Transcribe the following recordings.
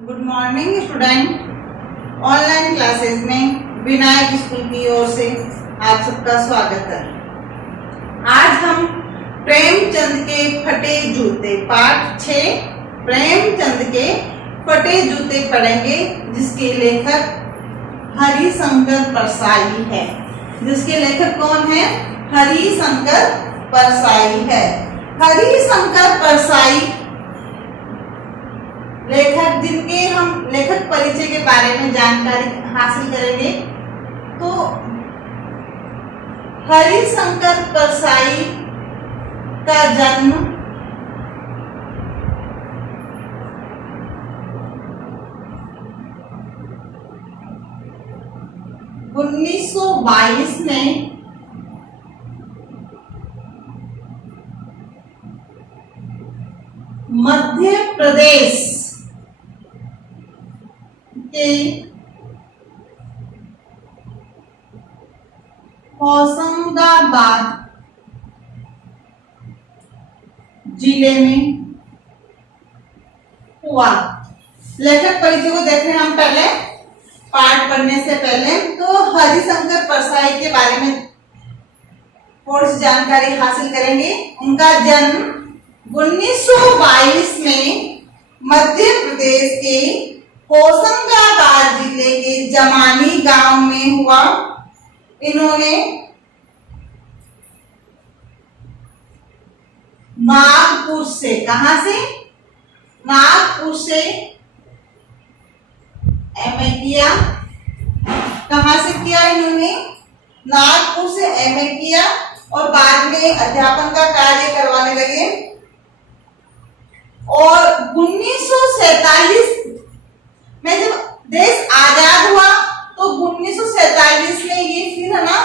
Good morning student. Online classes में Vinayak school की ओर से आप सबका स्वागत है। आज हम प्रेमचंद के फटे जूते पाठ 6 प्रेमचंद के फटे जूते पढ़ेंगे, जिसके लेखक हरिशंकर परसाई है। जिसके लेखक कौन है? हरिशंकर परसाई है। हरिशंकर परसाई लेखक, जिनके हम लेखक परिचय के बारे में जानकारी हासिल करेंगे। तो हरिशंकर परसाई का जन्म 1922 में मध्य प्रदेश के होशंगाबाद जिले में हुआ। लेखक परिचय को देख रहे हैं हम पहले पाठ पढ़ने से पहले। तो हरिशंकर परसाई के बारे में थोड़ी सी जानकारी हासिल करेंगे। उनका जन्म 1922 में मध्य प्रदेश के होशंगाबाद जिले के जमानी गांव में हुआ। इन्होंने नागपुर से, कहां से? नागपुर से एमए किया। कहां से किया इन्होंने? नागपुर से एमए किया और बाद में अध्यापन का कार्य करवाने लगे। और 1947 में जब देश आजाद हुआ तो 1947 में ये फिर है ना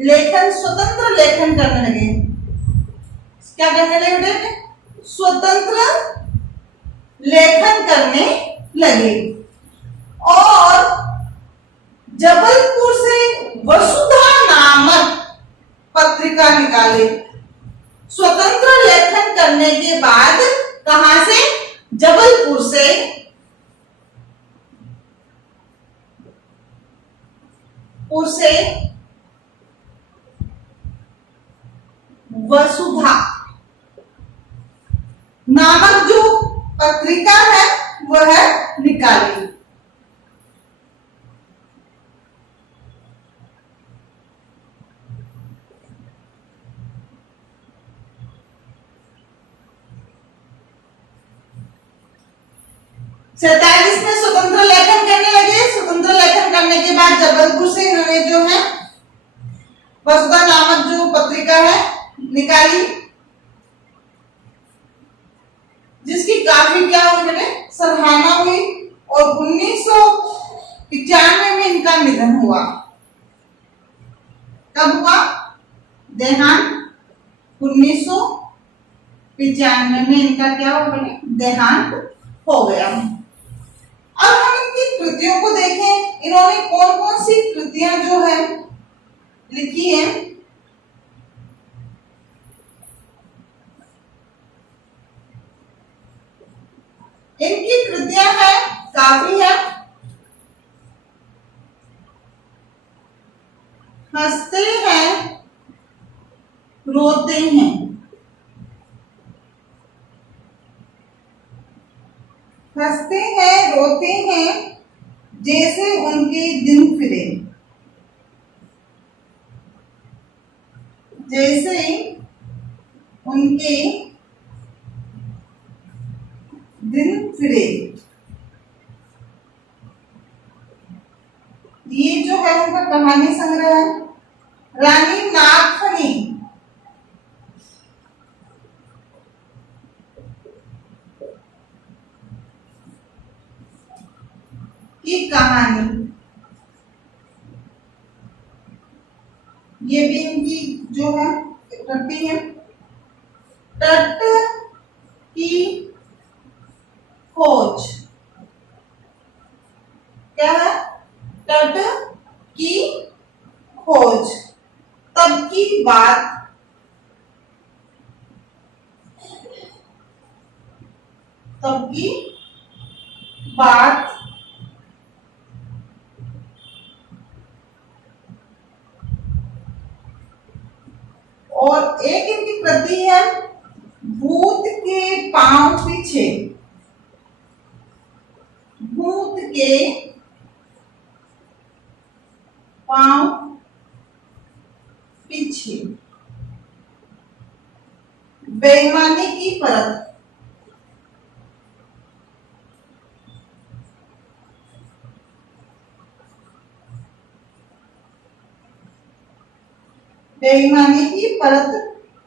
लेखन, स्वतंत्र लेखन करने लगे। क्या करने लगे? स्वतंत्र लेखन करने लगे। और जबलपुर से वसुधा नामक पत्रिका निकाले। स्वतंत्र लेखन करने के बाद कहां से? जबलपुर से वसुधा नामक जो पत्रिका है वह निकाली। सैतालीस में स्वतंत्र लेखन करने लगे। स्वतंत्र लेखन करने के बाद जबलपुर से इन्होंने जो है वसुधा नामक जो पत्रिका है निकाली, जिसकी काफी क्या हुई मैंने सराहना हुई। और 1995 में इनका निधन हुआ। कब हुआ? देहांत 1995 में इनका क्या हुआ? देहांत हो गया। अब हम इनकी कृतियों को देखें। इन्होंने कौन कौन सी कृतियां जो है लिखी है। इनकी कृतियां हैं, काफी है। हंसते हैं रोते हैं, हंसते हैं रोते हैं, जैसे उनके दिन फिरे, जैसे उनके दिन फिरे। ये जो है उनका कहानी संग्रह है। रानी नागफनी की कहानी, ये भी इनकी जो है कृति है। तट की खोज, क्या है? तट की खोज। तब की बात, तब की बात और एक इनकी कृति है भूत के पांव पीछे। भूत के पांव पीछे बेईमानी की परत। बेईमानी की परत,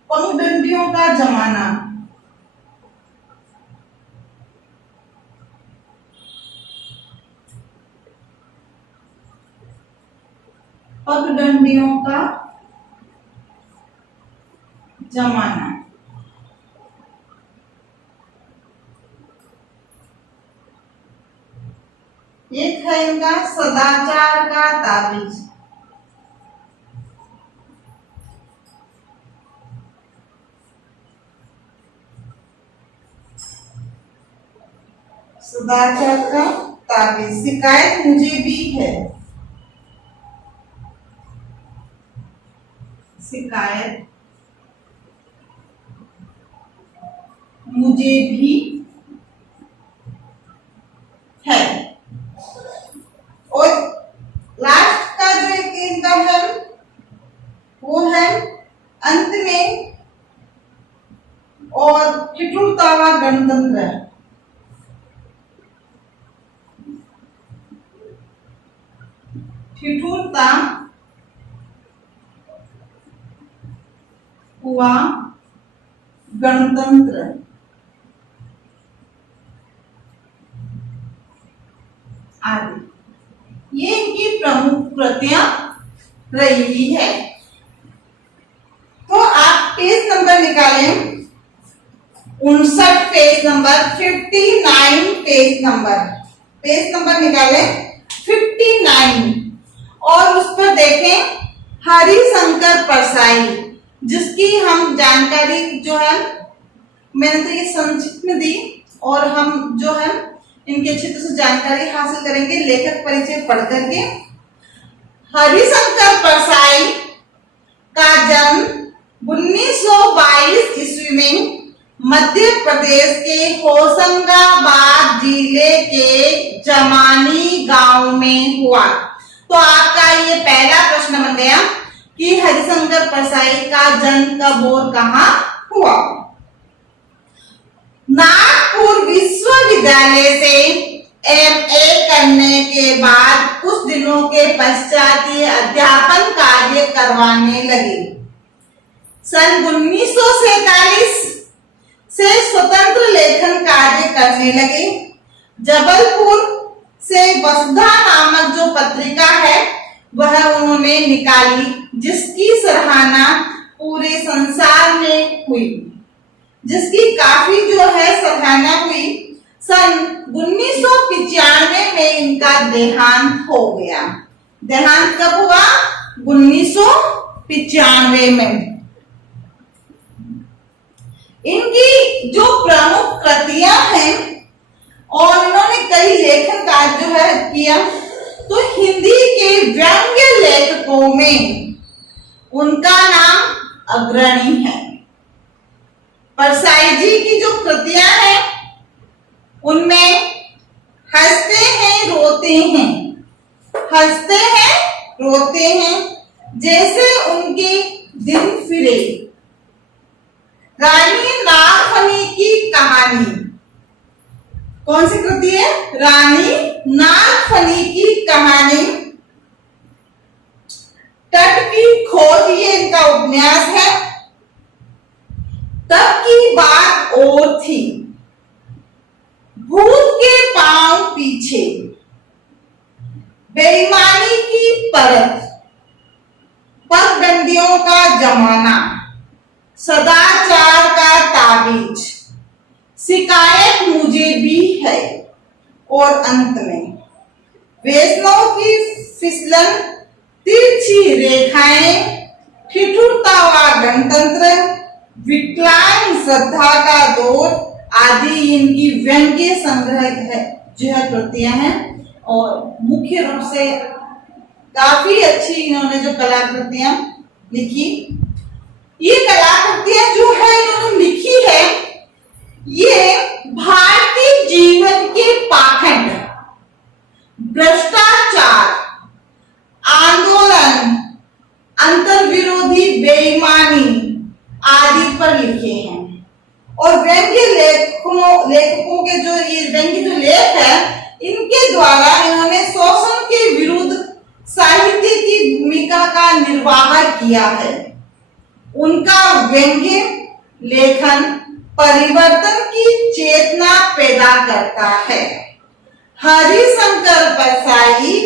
पगडंडियों का जमाना। पगडंडियों का जमाना। एक है इनका सदाचार का ताबीज। सदाचार का ताबीज। शिकायत मुझे भी है। शिकायत मुझे भी है। और लास्ट का जो एक इनका है वो है अंत में और ठिठुरता हुआ गणतंत्र। ठिठुरता हुआ गणतंत्र। आदि ये इनकी प्रमुख कृतियां रही है। तो आप पेज नंबर निकालें 59 पेज नंबर 59 पेज नंबर निकालें 59 और उस पर देखें हरिशंकर परसाई, जिसकी हम जानकारी जो है मैंने तो ये संक्षिप्त में दी और हम जो है इनके क्षेत्र से जानकारी हासिल करेंगे लेखक परिचय पढ़ करके। हरिशंकर परसाई का जन्म 1922 ईस्वी में मध्य प्रदेश के होशंगाबाद जिले के जमानी गांव में हुआ। तो आपका ये पहला प्रश्न बन गया कि हरिशंकर परसाई का जन्म कब और कहां हुआ। नागपुर विश्वविद्यालय से एमए करने के बाद कुछ दिनों के पश्चात ये अध्यापन कार्य करवाने लगे। सन 1947 से स्वतंत्र लेखन कार्य करने लगे। जबलपुर से वसुधा नामक जो पत्रिका है वह उन्होंने निकाली, जिसकी सराहना पूरे संसार में हुई, जिसकी काफी जो है सराहना हुई। सन 1995 में इनका देहांत हो गया। देहांत कब हुआ? 1995 में। इनकी जो प्रमुख कृतियां हैं और इन्होंने कई लेखन कार्य जो है किया, तो हिंदी के व्यंग्य लेखकों में उनका नाम अग्रणी है। परसाई जी की जो कृतियां हैं उनमें हंसते हैं रोते हैं, हंसते हैं रोते हैं, जैसे उनके दिन फिरे, रानी नागफनी की कहानी। कौन सी कृति है? रानी नागफनी की कहानी। तट की खोज ये इनका उपन्यास है। तब की बात और थी, भूत के पांव पीछे, बेईमानी की परत, पगडंडियों का जमाना, सदाचार का ताबीज, शिकायत मुझे भी है और अंत में वैष्णव की फिसलन, तिरछी रेखाएं, ठिठुरता हुआ गणतंत्र, विकलांग श्रद्धा का दौर आदि इनकी व्यंग्य संग्रह है जो है कृतियां हैं। और मुख्य रूप से काफी अच्छी इन्होंने जो कलाकृतियां लिखी, ये कलाकृतियां जो है इन्होंने लिखी है, ये भारतीय जीवन के पाखंड, भ्रष्टाचार, आंदोलन, अंतर्विरोधी बेईमानी आदि पर लिखे हैं। और व्यंग्य लेखकों के जो ये व्यंग्य जो लेख है, इनके द्वारा इन्होंने शोषण के विरुद्ध साहित्य की भूमिका का निर्वाह किया है। उनका व्यंग्य लेखन परिवर्तन की चेतना पैदा करता है। हरिशंकर परसाई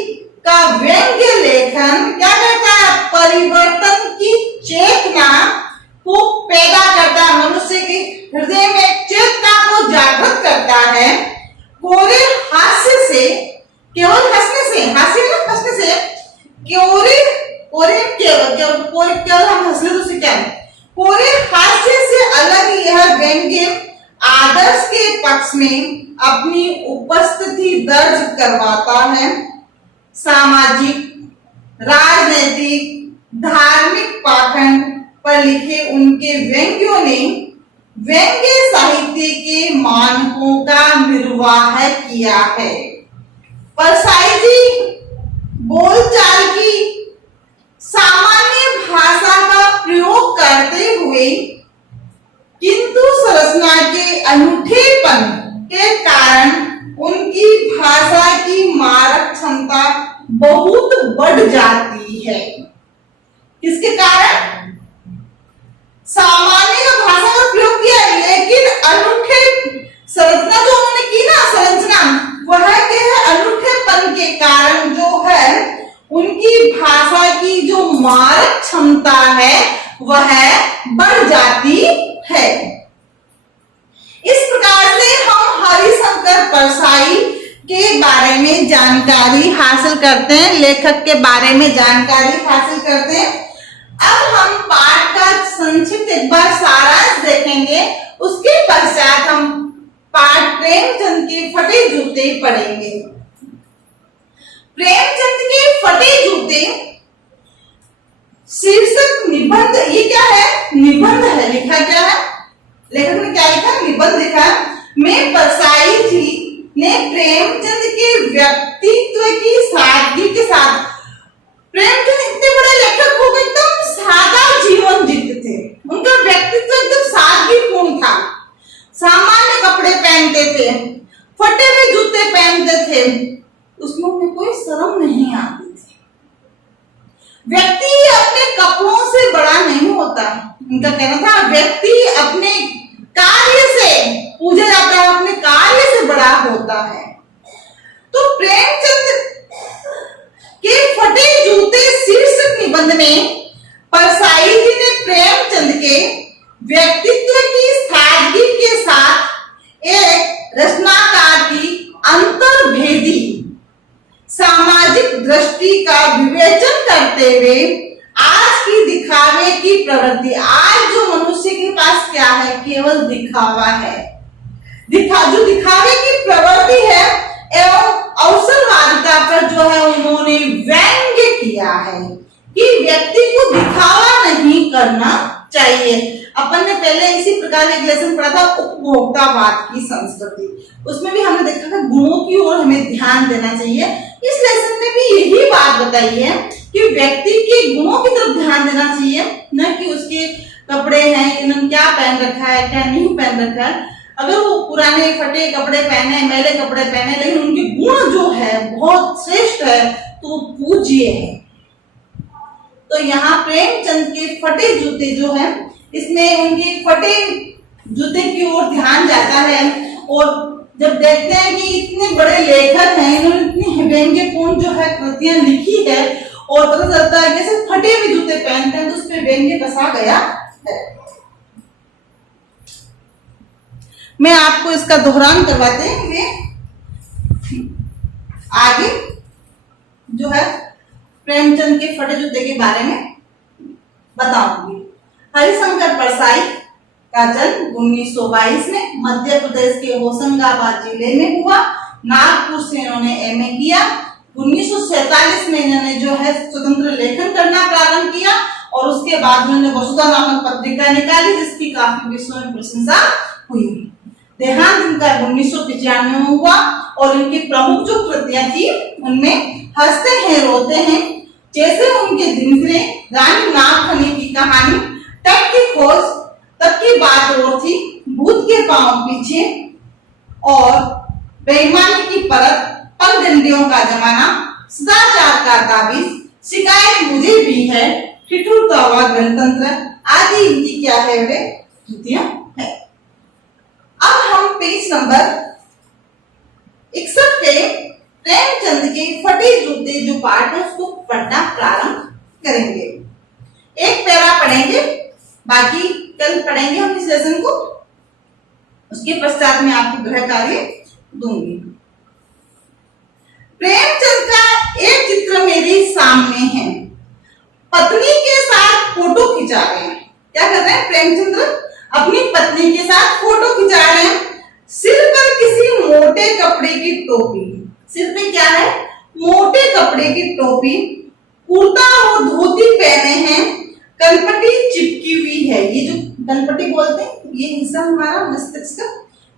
का व्यंग्य लेखन क्या करता है? परिवर्तन की चेतना को पैदा करता है, मनुष्य के हृदय में चेतना को जागृत करता है। कोरे हास्य से, केवल हंसने से, हंसने से केवल हम हंसने तो क्या है? कोरे हास्य से अलग यह व्यंग्य आदर्श के पक्ष में अपनी उपस्थिति दर्ज करवाता है। सामाजिक, राजनैतिक, धार्मिक पाखंड पर लिखे उनके व्यंग्यों ने व्यंग्य साहित्य के मानकों का निर्वाह किया है। परसाई जी बोलचाल की सामान्य भाषा का प्रयोग करते हुए किंतु संरचना के अनूठेपन के कारण उनकी भाषा की मारक क्षमता बहुत बढ़ जाती है। किसके कारण? सामान्य भाषा का प्रयोग किया, लेकिन अनूठे संरचना जो उन्होंने की ना, संरचना वह के अनूठेपन के कारण जो है उनकी भाषा की जो मारक क्षमता है वह बढ़ जाती है। इस प्रकार से हम हरिशंकर परसाई के बारे में जानकारी हासिल करते हैं, लेखक के बारे में जानकारी हासिल करते हैं। अब हम पाठ का संक्षिप्त एक बार सारांश देखेंगे, उसके पश्चात हम पाठ प्रेमचंद के फटे जूते पढ़ेंगे। प्रेमचंद के फटे जूते शीर्षक निबंध, ये क्या है? निबंध है। लिखा क्या है? लेखक ने क्या लिखा? निबंध लिखा। में परसाई जी ने प्रेमचंद के व्यक्तित्व की सादगी के साथ, प्रेमचंद इतने बड़े लेखक हो गए, एकदम सादा जीवन जीते थे, उनका व्यक्तित्व एकदम सादगीपूर्ण था, सामान्य कपड़े पहनते थे, फटे हुए जूते पहनते थे, उसमें उन्हें कोई शर्म नहीं आती थी। व्यक्ति अपने कपड़ों से बड़ा नहीं होता, उनका कहना था व्यक्ति अपने कार्य से पूजा जाता है, अपने कार्य से बड़ा होता है। तो प्रेमचंद के फटे जूते शीर्षक निबंध में परसाई जी ने प्रेमचंद के व्यक्तित्व की सादगी के साथ एक रचनाकार की अंतर्भेदी सामाजिक दृष्टि का विवेचन करते हुए आज की दिखावे की प्रवृत्ति, आज जो मनुष्य के पास क्या है? केवल दिखावा है। जो दिखावे की प्रवृत्ति है एवं अवसरवादिता पर जो है उन्होंने व्यंग्य किया है कि व्यक्ति को दिखावा नहीं करना चाहिए। अपन ने पहले इसी प्रकार एक लेसन पढ़ा था, उपभोक्तावाद की संस्कृति, उसमें भी हमने देखा था गुणों की ओर हमें ध्यान देना चाहिए। इस लेसन में भी यही बात बताई है कि व्यक्ति के गुणों की तरफ ध्यान देना चाहिए, न कि उसके कपड़े हैं, इन्होंने क्या पहन रखा है, क्या नहीं पहन रखा है। अगर वो पुराने फटे कपड़े पहने, मैले कपड़े पहने, लेकिन उनके गुण जो है बहुत श्रेष्ठ है, तो पूज्य है। तो यहाँ प्रेमचंद के फटे जूते जो है, इसमें उनके फटे जूते की ओर ध्यान जाता है। और जब देखते हैं कि इतने बड़े लेखक हैं, इन्होंने इतनी व्यंग्यपूर्ण जो है कृतियां लिखी है, और पता चलता है जैसे फटे हुए जूते पहनते हैं तो उस पर व्यंग्य बसा गया है। मैं आपको इसका दोहरान करवाते हैं, आगे जो है प्रेमचंद के फटे जूते के बारे में बताऊंगी। हरिशंकर परसाई का जन्म 1922 में मध्य प्रदेश के होशंगाबाद जिले में हुआ। नागपुर से इन्होंने एमए किया। 1947 में इन्होंने जो है स्वतंत्र लेखन करना प्रारंभ किया और उसके बाद उन्होंने वसुधा नामक पत्रिका निकाली जिसकी काफी विश्व में प्रशंसा हुई। देहांत इनका 1995 में हुआ और इनकी प्रमुख जो कृतियां थी उनमें हंसते हैं रोते हैं, जैसे उनके दिनचर्या, रानी नागफनी की कहानी, तट की खोज, तब की बात और थी, भूत के पांव पीछे और बेईमानी की परत, पगडंडियों का जमाना, सदाचार का ताबीज, शिकायत मुझे भी है, ठिठुरता हुआ गणतंत्र आदि इनकी क्या है वे कृतियां है। अब हम पेज नंबर 61 पे प्रेमचंद के फटे जूते जो पाठ है उसको पढ़ना प्रारंभ करेंगे। एक पैरा पढ़ेंगे, बाकी कल पढ़ेंगे हम इस लेसन को। उसके पश्चात में आपको गृह कार्य दूंगी। प्रेमचंद का एक चित्र मेरे सामने है। पत्नी के साथ फोटो खिंचा रहे हैं। क्या कर रहे हैं प्रेमचंद्र? अपनी पत्नी के साथ फोटो खिंचा रहे हैं। सिर पर किसी मोटे कपड़े की टोपी, सिर पे क्या है? मोटे कपड़े की टोपी, कुर्ता और धोती पहने हैं, कनपटी चिपकी हुई है। ये जो कनपटी बोलते हैं ये हिस्सा हमारा मस्तिष्क का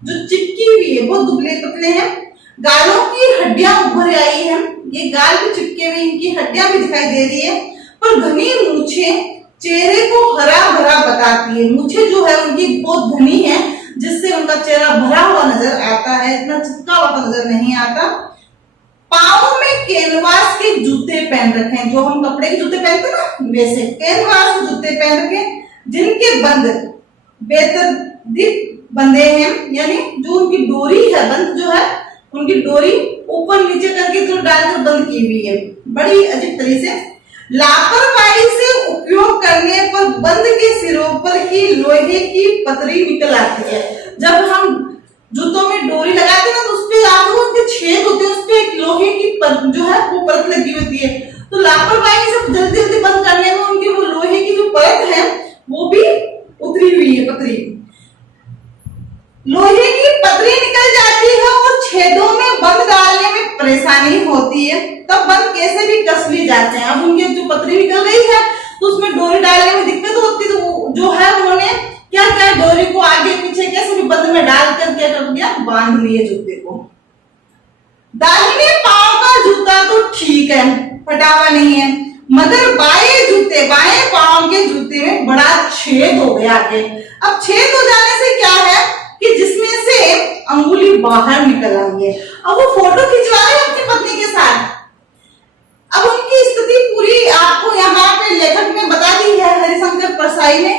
जो चिपकी हुई है, बहुत दुबले पतले हैं। गालों की हड्डियां उभर आई हैं, ये गाल भी चिपके हुए, इनकी हड्डियां भी दिखाई दे रही है। पर घनी मूछें चेहरे को हरा भरा बताती है। मूछें जो है उनकी बहुत घनी है जिससे उनका चेहरा भरा हुआ नजर आता है, इतना चिपका हुआ नजर नहीं आता। पाँव में कैनवास के जूते पहन रखे हैं, जो हम कपड़े के जूते पहनते हैं ना वैसे कैनवास के जूते पहन रखे, जिनके बंद बेतरतीब बंधे हैं, यानी जो उनकी डोरी है, बंद जो है उनकी डोरी ऊपर नीचे करके जो डालकर बंद की हुई है, बड़ी अजीब तरीके से। लापरवाही से उपयोग करने पर बंद के सिरों पर की लोहे की पतरी निकल आती है। जब हम जूतों में डोरी लगाते हैं ना तो उसपे आगे उनके छेद होते हैं, उसपे एक लोहे की जो है वो परत लगी होती है। तो लापरवाही से जल्दी जल्दी बंद करने में उनकी वो लोहे की जो परत है वो भी उतरी हुई है, पतरी लोहे की पतरी निकल जाती है और छेदों में बंद डालने में परेशानी होती है। तब बंद कैसे भी कस लिए जाते हैं। अब उनकी जो पतरी निकल गई है तो उसमें डोरी डालने में दिक्कत होती है, तो जो है उन्होंने क्या किया, डोरी को आगे पीछे कैसे भी बंद में डालकर क्या कर दिया, बांध लिए जूते को। दाहिने पांव का जूता तो ठीक है, फटा हुआ नहीं है, मगर बाएं पांव के जूते में बड़ा छेद हो गया आगे। अब छेद हो जाने से क्या है कि जिसमें से अंगुली बाहर निकल आई है। अब वो फोटो खिंचवा रहे हैं अपनी पत्नी के साथ। अब उनकी स्थिति पूरी आपको यहाँ पे लेखक ने बता दी है, हरिशंकर परसाई ने,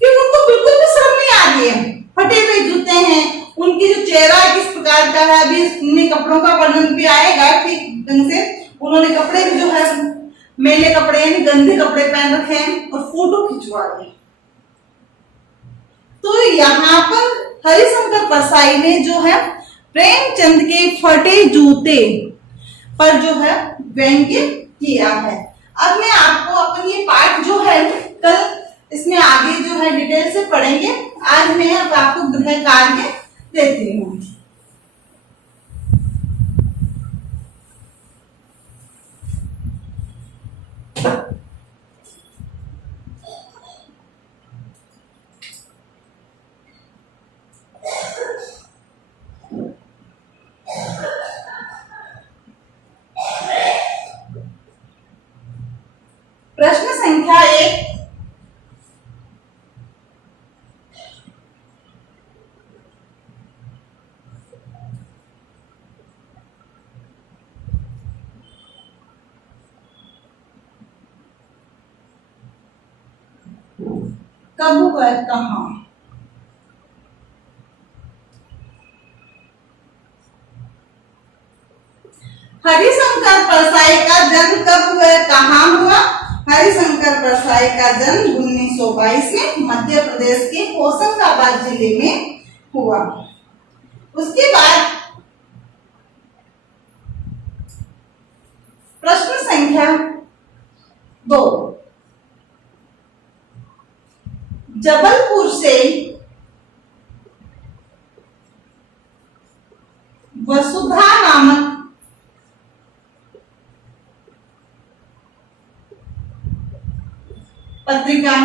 कि उनको बिल्कुल भी शर्म नहीं आ रही है। फटे हुए जूते हैं, उनकी जो चेहरा किस प्रकार का है, अभी उन्हें कपड़ों का वर्णन भी आएगा ठीक ढंग से। उन्होंने कपड़े भी जो है मेले कपड़े यानी गंदे कपड़े पहन रखे हैं और फोटो खिंचवा रहे हैं। तो यहाँ पर हरिशंकर परसाई ने जो है प्रेमचंद के फटे जूते पर जो है व्यंग्य किया है। अब मैं आपको अपन ये पाठ जो है कल इसमें आगे जो है डिटेल से पढ़ेंगे। आज मैं अब आपको गृह कार्य देती हूँ। प्रश्न संख्या 1, कब हुआ कहाँ? हरिशंकर परसाई का जन्म कब हुआ, कहाँ हुआ? हरिशंकर परसाई का जन्म 1922 में मध्य प्रदेश के होशंगाबाद जिले में हुआ। उसके बाद प्रश्न संख्या 2, जबलपुर से वसुधा नामक पत्रिका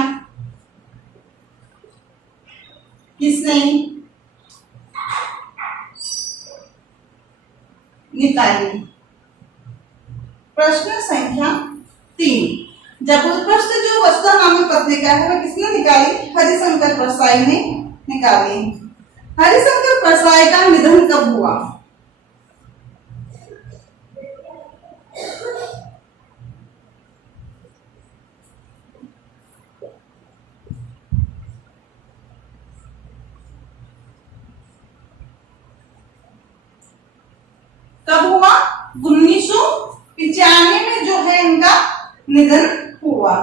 किसने निकाली? प्रश्न संख्या 3। जबरदस्त जो वसुधा नामक पत्रिका है वह किसने निकाली? हरिशंकर परसाई ने निकाली। हरिशंकर परसाई का निधन कब हुआ? कब हुआ? 1995 में जो है इनका निधन हुआ।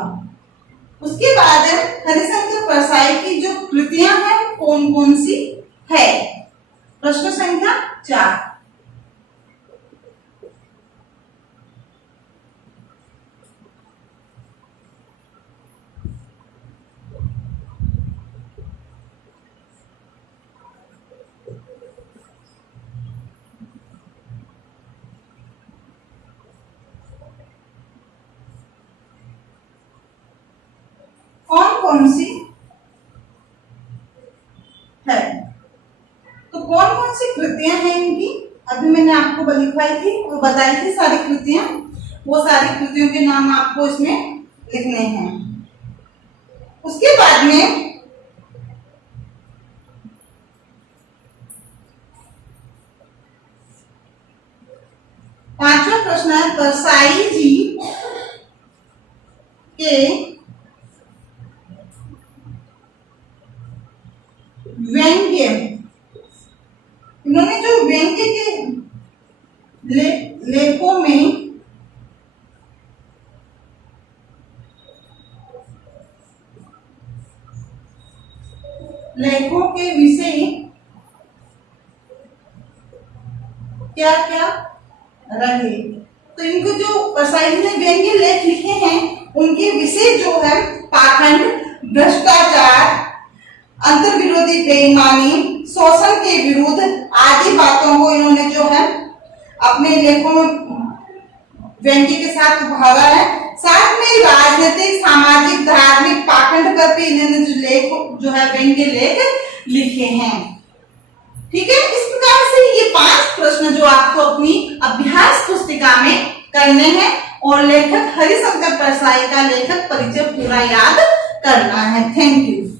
उसके बाद हरिशंकर परसाई की जो कृतियां हैं कौन कौन सी है? प्रश्न संख्या 4। कौन कौन सी है? तो कौन कौन सी कृतियां हैं इनकी? अभी मैंने आपको लिखवाई थी और बताई थी सारी कृतियां। वो सारी कृतियों के नाम आपको इसमें लिखने हैं। उसके बाद में पांचवा प्रश्न है, परसाई जी के व्यंग्य, इन्होंने जो व्यंग्य के लेखों में लेखों के विषय क्या क्या रहे? तो इनको जो परसाई जी ने व्यंग्य लेख लिखे हैं उनके विषय जो है पाखंड, भ्रष्टाचार, अंतर विरोधी बेईमानी, शोषण के विरुद्ध आदि बातों को इन्होंने जो है अपने लेखों में व्यंग्य के साथ उभारा है। साथ में राजनीतिक, सामाजिक, धार्मिक पाखंड पर भी इन्होंने जो लेख जो है व्यंग्य लेख लिखे हैं। ठीक है, इस प्रकार से ये 5 प्रश्न जो आपको अपनी अभ्यास पुस्तिका में करने हैं और लेखक हरिशंकर परसाई का लेखक परिचय पूरा याद करना है। Thank you.